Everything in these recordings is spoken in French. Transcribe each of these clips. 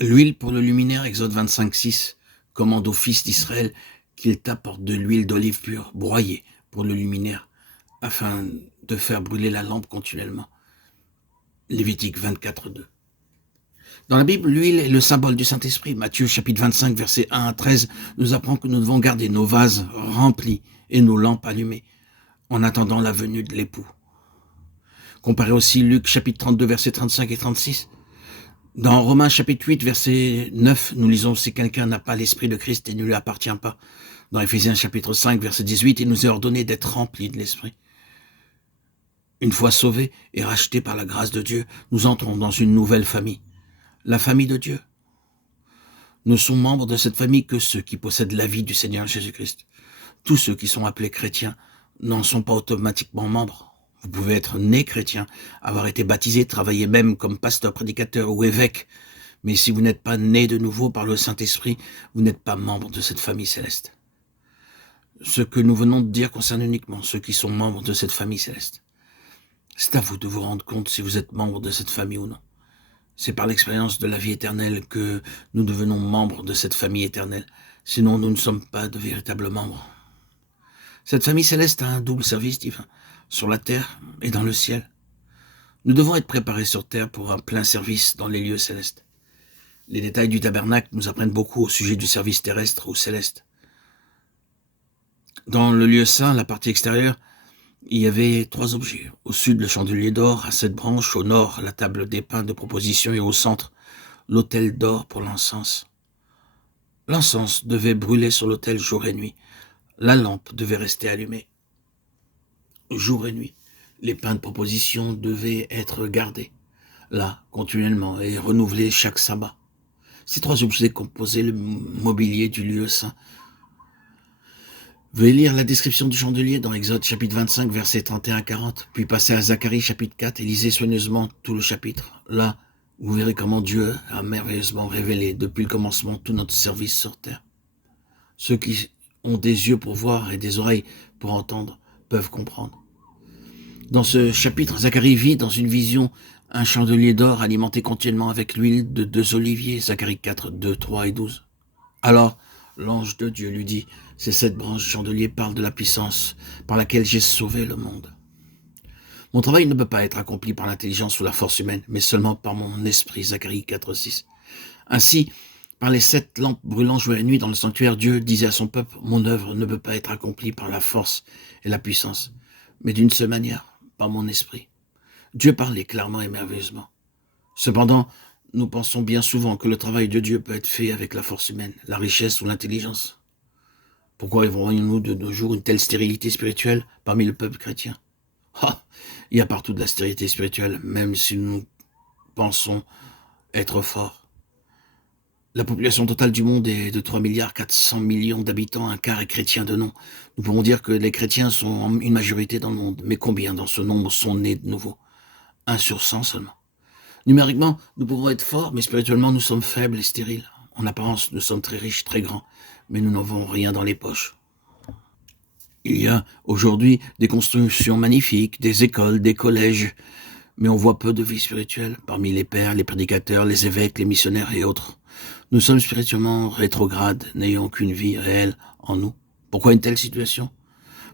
L'huile pour le luminaire, Exode 25:6, commande aux fils d'Israël qu'ils t'apportent de l'huile d'olive pure, broyée, pour le luminaire, afin de faire brûler la lampe continuellement. Lévitique 24:2. Dans la Bible, l'huile est le symbole du Saint-Esprit. Matthieu chapitre 25, versets 1 à 13, nous apprend que nous devons garder nos vases remplis et nos lampes allumées, en attendant la venue de l'époux. Comparez aussi Luc chapitre 32, versets 35 et 36. Dans Romains chapitre 8, verset 9, nous lisons « Si quelqu'un n'a pas l'esprit de Christ, il ne lui appartient pas ». Dans Éphésiens chapitre 5, verset 18, il nous est ordonné d'être remplis de l'esprit. Une fois sauvés et rachetés par la grâce de Dieu, nous entrons dans une nouvelle famille, la famille de Dieu. Ne sont membres de cette famille que ceux qui possèdent la vie du Seigneur Jésus-Christ. Tous ceux qui sont appelés chrétiens n'en sont pas automatiquement membres. Vous pouvez être né chrétien, avoir été baptisé, travailler même comme pasteur, prédicateur ou évêque. Mais si vous n'êtes pas né de nouveau par le Saint-Esprit, vous n'êtes pas membre de cette famille céleste. Ce que nous venons de dire concerne uniquement ceux qui sont membres de cette famille céleste. C'est à vous de vous rendre compte si vous êtes membre de cette famille ou non. C'est par l'expérience de la vie éternelle que nous devenons membres de cette famille éternelle. Sinon, nous ne sommes pas de véritables membres. Cette famille céleste a un double service divin, sur la terre et dans le ciel. Nous devons être préparés sur terre pour un plein service dans les lieux célestes. Les détails du tabernacle nous apprennent beaucoup au sujet du service terrestre ou céleste. Dans le lieu saint, la partie extérieure, il y avait 3 objets. Au sud, le chandelier d'or à 7 branches, au nord, la table des pains de proposition et au centre, l'autel d'or pour l'encens. L'encens devait brûler sur l'autel jour et nuit. La lampe devait rester allumée jour et nuit. Les pains de proposition devaient être gardés là, continuellement, et renouvelés chaque sabbat. Ces 3 objets composaient le mobilier du lieu saint. Veuillez lire la description du chandelier dans Exode chapitre 25, versets 31 à 40, puis passez à Zacharie chapitre 4 et lisez soigneusement tout le chapitre. Là, vous verrez comment Dieu a merveilleusement révélé depuis le commencement tout notre service sur terre. Ceux qui ont des yeux pour voir et des oreilles pour entendre peuvent comprendre. Dans ce chapitre, Zacharie vit dans une vision un chandelier d'or alimenté continuellement avec l'huile de 2 oliviers, Zacharie 4, 2, 3 et 12. Alors, l'ange de Dieu lui dit, ces 7 branches du chandelier parlent de la puissance par laquelle j'ai sauvé le monde. Mon travail ne peut pas être accompli par l'intelligence ou la force humaine, mais seulement par mon esprit, Zacharie 4, 6. Ainsi, par les 7 lampes brûlant jour et nuit dans le sanctuaire, Dieu disait à son peuple, mon œuvre ne peut pas être accomplie par la force et la puissance, mais d'une seule manière, par mon esprit. Dieu parlait clairement et merveilleusement. Cependant, nous pensons bien souvent que le travail de Dieu peut être fait avec la force humaine, la richesse ou l'intelligence. Pourquoi voyons-nous de nos jours une telle stérilité spirituelle parmi le peuple chrétien? Il y a partout de la stérilité spirituelle, même si nous pensons être forts. La population totale du monde est de 3,4 milliards d'habitants, un quart est chrétien de nom. Nous pouvons dire que les chrétiens sont une majorité dans le monde, mais combien dans ce nombre sont nés de nouveau? 1 sur 100 seulement. Numériquement, nous pouvons être forts, mais spirituellement, nous sommes faibles et stériles. En apparence, nous sommes très riches, très grands, mais nous n'avons rien dans les poches. Il y a aujourd'hui des constructions magnifiques, des écoles, des collèges, mais on voit peu de vie spirituelle parmi les pères, les prédicateurs, les évêques, les missionnaires et autres. Nous sommes spirituellement rétrogrades, n'ayant aucune vie réelle en nous. Pourquoi une telle situation?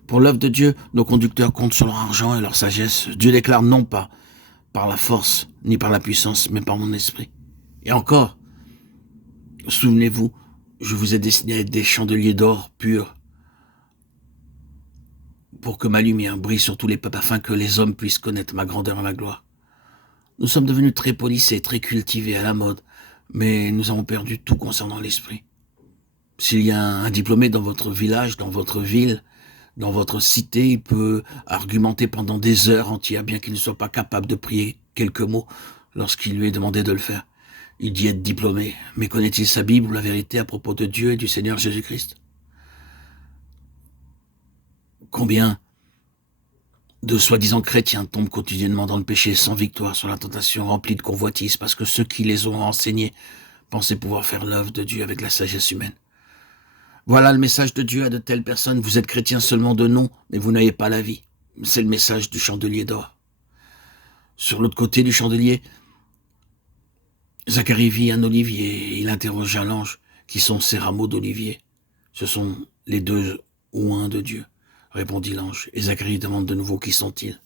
Pour l'œuvre de Dieu, nos conducteurs comptent sur leur argent et leur sagesse. Dieu déclare non pas par la force, ni par la puissance, mais par mon esprit. Et encore, souvenez-vous, je vous ai destiné des chandeliers d'or pur pour que ma lumière brille sur tous les peuples afin que les hommes puissent connaître ma grandeur et ma gloire. Nous sommes devenus très polissés, très cultivés à la mode, mais nous avons perdu tout concernant l'esprit. S'il y a un diplômé dans votre village, dans votre ville, dans votre cité, il peut argumenter pendant des heures entières, bien qu'il ne soit pas capable de prier quelques mots lorsqu'il lui est demandé de le faire. Il dit être diplômé, mais connaît-il sa Bible ou la vérité à propos de Dieu et du Seigneur Jésus-Christ? Combien de soi-disant chrétiens tombent quotidiennement dans le péché sans victoire, sur la tentation remplie de convoitises, parce que ceux qui les ont enseignés pensaient pouvoir faire l'œuvre de Dieu avec la sagesse humaine. Voilà le message de Dieu à de telles personnes. Vous êtes chrétiens seulement de nom, mais vous n'avez pas la vie. C'est le message du chandelier d'or. Sur l'autre côté du chandelier, Zacharie vit un olivier et il interrogea l'ange. Qui sont ces rameaux d'olivier? Ce sont les deux oins de Dieu, répondit l'ange. Et Zacharie demande de nouveau qui sont-ils?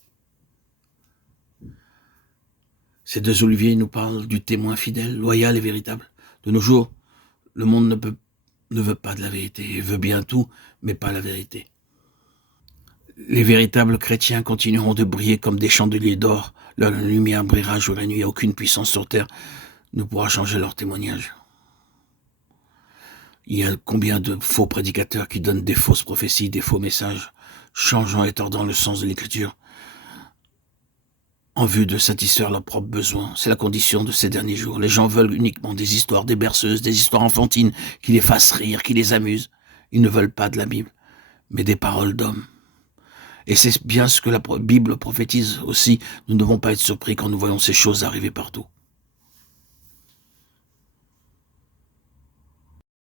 Ces deux oliviers nous parlent du témoin fidèle, loyal et véritable. De nos jours, le monde ne veut pas de la vérité. Il veut bien tout, mais pas la vérité. Les véritables chrétiens continueront de briller comme des chandeliers d'or. Leur lumière brillera jour et nuit. Aucune puissance sur terre ne pourra changer leur témoignage. Il y a combien de faux prédicateurs qui donnent des fausses prophéties, des faux messages, changeant et tordant le sens de l'écriture en vue de satisfaire leurs propres besoins. C'est la condition de ces derniers jours. Les gens veulent uniquement des histoires, des berceuses, des histoires enfantines qui les fassent rire, qui les amusent. Ils ne veulent pas de la Bible, mais des paroles d'hommes. Et c'est bien ce que la Bible prophétise aussi. Nous ne devons pas être surpris quand nous voyons ces choses arriver partout.